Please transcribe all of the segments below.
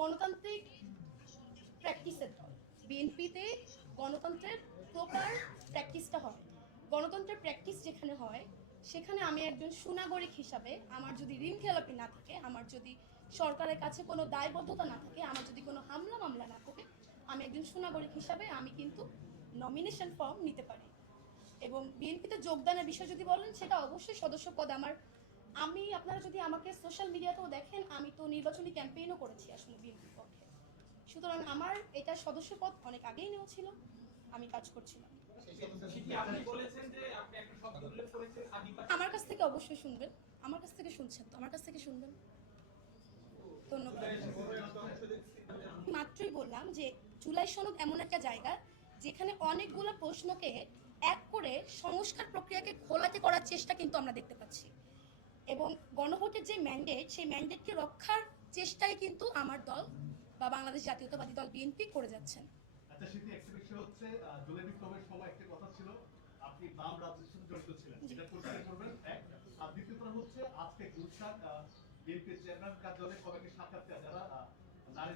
গণতান্ত্রিক প্র্যাকটিসের দল। বিএনপিতে গণতন্ত্রের প্রপার প্র্যাকটিসটা হয়। গণতন্ত্রের প্র্যাকটিস যেখানে হয় সেখানে আমি একজন সুনাগরিক হিসাবে আমার যদি ঋণ খেলাপি না থাকে, আমার যদি সরকারের কাছে কোনো দায়বদ্ধতা না থাকে, আমার যদি কোনো হামলা মামলা না থাকে, আমি একজন সুনাগরিক হিসাবে আমি কিন্তু নমিনেশন ফর্ম নিতে পারি। এবং বিএনপিতে যোগদানের বিষয় যদি বলেন, সেটা অবশ্যই সদস্য পদ আমার। আপনারা যদি আমাকে সোশ্যাল মিডিয়াতেও দেখেন, আমি তো নির্বাচনী ক্যাম্পেইনও করেছি আসলে বিএনপির পক্ষে। সুতরাং আমার এটা সদস্য পদ অনেক আগেই নেওয়া ছিল, আমি কাজ করছিলাম। আমার কাছ থেকে অবশ্যই শুনবেন, আমার কাছ থেকে শুনছেন তো, আমার কাছ থেকে শুনবেন। ধন্যবাদ। মাত্রই বললাম যে জুলাই সনদ এমন একটা জায়গা যেখানে অনেকগুলো প্রশ্নকে এক করে সংস্কার প্রক্রিয়াকে ঘোলাটে করার চেষ্টা কিন্তু আমরা দেখতে পাচ্ছি, এবং গণভোটের যে ম্যান্ডেট, সেই ম্যান্ডেটকে রক্ষার চেষ্টাই কিন্তু আমার দল বা বাংলাদেশ জাতীয়তাবাদী দল বিএনপি করে যাচ্ছেন। আচ্ছা, সেটি একটা বিষয় হচ্ছে জুলাই বিপ্লবের সময় একটা কথা ছিল আপনি বাম রাজনীতির সাথে জড়িত ছিলেন, এটা পরিষ্কার করবেন এক। আর দ্বিতীয়ত হচ্ছে আজকে গুলশান বিএনপির চেয়ারম্যান কার্যালয়ে কমিটির সাক্ষাৎকার যারা নারী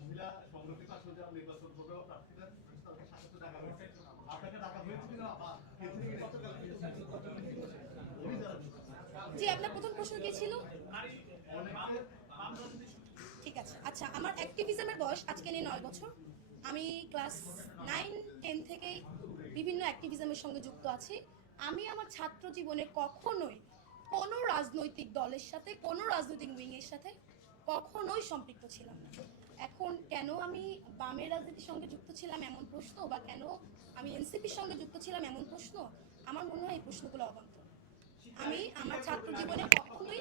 মহিলা সংরক্ষিত আসলে যারা নির্বাচন করবে প্রার্থীরা তাদেরকে সাক্ষাৎ ডাকা হয়েছে, আপনাকে ডাকা হয়েছে কিনা? জি, আপনার প্রথম প্রশ্ন কি ছিল? ঠিক আছে, আচ্ছা, আমার অ্যাক্টিভিজমের বয়স আজকে নিয়ে 9 বছর। আমি ক্লাস 9-10 থেকে বিভিন্ন অ্যাক্টিভিজমের সঙ্গে যুক্ত আছি। আমি আমার ছাত্র জীবনে কখনোই কোনো রাজনৈতিক দলের সাথে, কোনো রাজনৈতিক উইংয়ের সাথে কখনোই সম্পৃক্ত ছিলাম না। এখন কেন আমি বামের রাজনীতির সঙ্গে যুক্ত ছিলাম এমন প্রশ্ন, বা কেন আমি এনসিপির সঙ্গে যুক্ত ছিলাম এমন প্রশ্ন, আমার মনে হয় এই প্রশ্নগুলো অবান্তর। আমি আমার ছাত্র জীবনে কখনোই